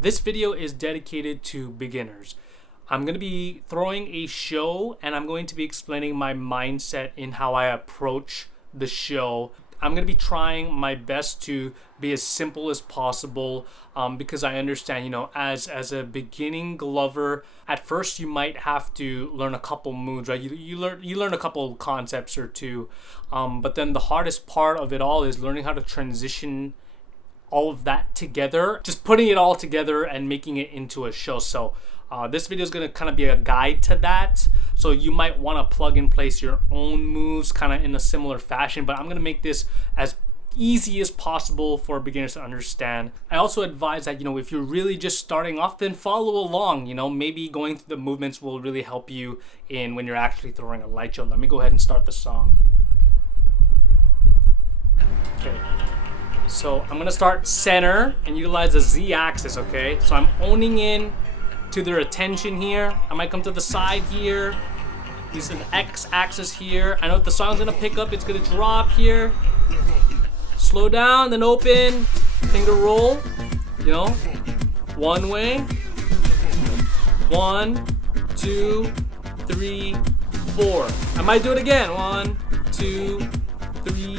This video is dedicated to beginners. I'm going to be throwing a show and I'm going to be explaining my mindset in how I approach the show. I'm going to be trying my best to be as simple as possible because I understand, as a beginning glover, at first you might have to learn a couple moves, right? You learn a couple concepts or two, but then the hardest part of it all is learning how to transition all of that together, just putting it all together and making it into a show. So this video is going to kind of be a guide to that. So you might want to plug and place your own moves kind of in a similar fashion, but I'm going to make this as easy as possible for beginners to understand. I also advise that, if you're really just starting off, then follow along. Maybe going through the movements will really help you in when you're actually throwing a light show. Let me go ahead and start the song. Okay. So I'm gonna start center and utilize the Z axis, okay? So I'm owning in to their attention here. I might come to the side here. Use an X axis here. I know what the song's gonna pick up. It's gonna drop here. Slow down, then open. Finger roll, one way. 1, 2, 3, 4. I might do it again. 1, 2, 3,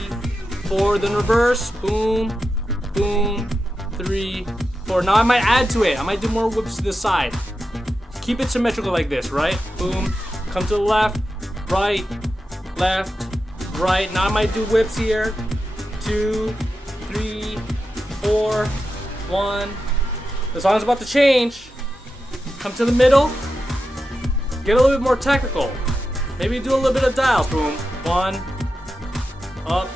4, then reverse, boom, boom, 3, 4. Now I might add to it. I might do more whips to the side. Keep it symmetrical like this, right? Boom, come to the left, right, right. Now I might do whips here. 2, 3, 4, 1. The song's about to change. Come to the middle. Get a little bit more technical. Maybe do a little bit of dials. Boom, 1, up,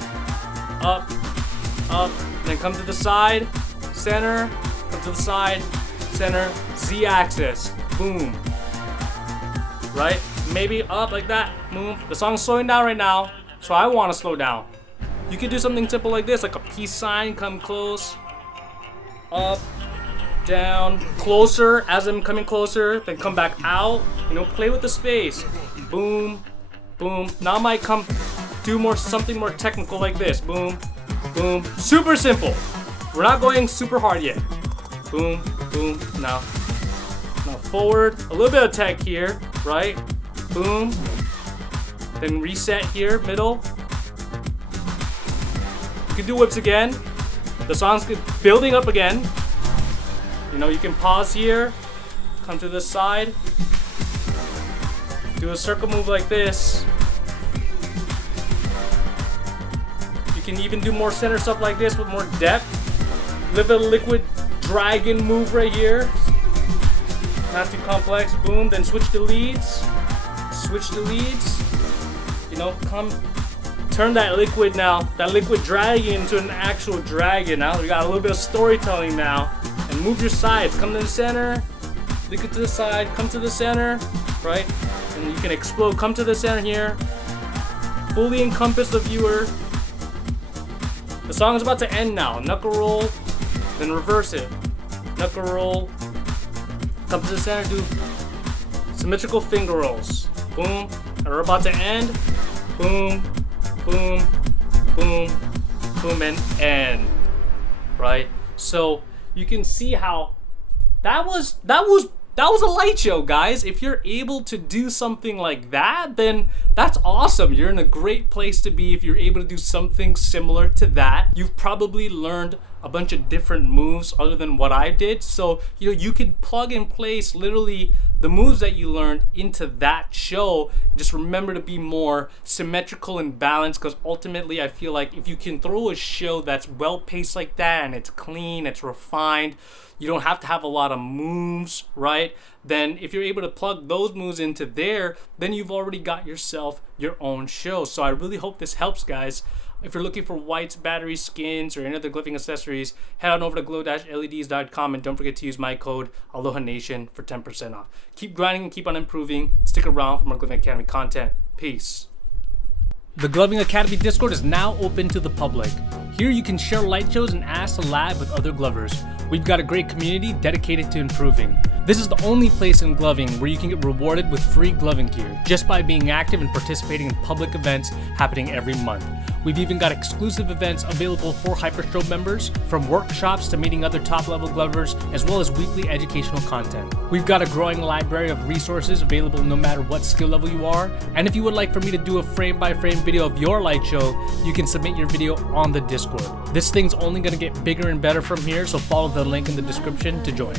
up, then come to the side, center, come to the side, center, Z axis, boom, right? Maybe up like that, boom. The song's slowing down right now, so I want to slow down. You could do something simple like this, like a peace sign, come close, up, down, closer, as I'm coming closer, then come back out, play with the space, boom, boom. Now I might come do something more technical like this, boom, boom. Super simple. We're not going super hard yet. Boom, boom. Now forward. A little bit of tech here, right? Boom. Then reset here, middle. You can do whips again. The song's building up again. You can pause here. Come to this side. Do a circle move like this. You can even do more center stuff like this with more depth. Little bit of liquid dragon move right here. Not too complex. Boom. Then switch the leads. Switch the leads. Turn that liquid dragon into an actual dragon. Now we got a little bit of storytelling now. And move your sides. Come to the center. Lick it to the side. Come to the center. Right? And you can explode. Come to the center here. Fully encompass the viewer. The song is about to end now. Knuckle roll, then reverse it. Knuckle roll, come to the center, do symmetrical finger rolls. Boom, and we're about to end. Boom, boom, boom, boom, and end. Right? So you can see how that was a light show, guys. If you're able to do something like that, then that's awesome. You're in a great place to be if you're able to do something similar to that. You've probably learned a bunch of different moves other than what I did. So, you could plug and place literally the moves that you learned into that show. Just remember to be more symmetrical and balanced, because ultimately I feel like if you can throw a show that's well paced like that and it's clean, it's refined, you don't have to have a lot of moves, right? Then if you're able to plug those moves into there, then you've already got yourself your own show. So I really hope this helps, guys. If you're looking for whites, batteries, skins, or any other glyphing accessories, head on over to glow-leds.com and don't forget to use my code AlohaNation for 10% off. Keep grinding and keep on improving. Stick around for more Glyphing Academy content. Peace. The Gloving Academy Discord is now open to the public. Here you can share light shows and ask to lab with other glovers. We've got a great community dedicated to improving. This is the only place in gloving where you can get rewarded with free gloving gear just by being active and participating in public events happening every month. We've even got exclusive events available for Hyperstrobe members, from workshops to meeting other top-level glovers, as well as weekly educational content. We've got a growing library of resources available no matter what skill level you are, and if you would like for me to do a frame-by-frame video of your light show, you can submit your video on the Discord. This thing's only going to get bigger and better from here, so follow the link in the description to join.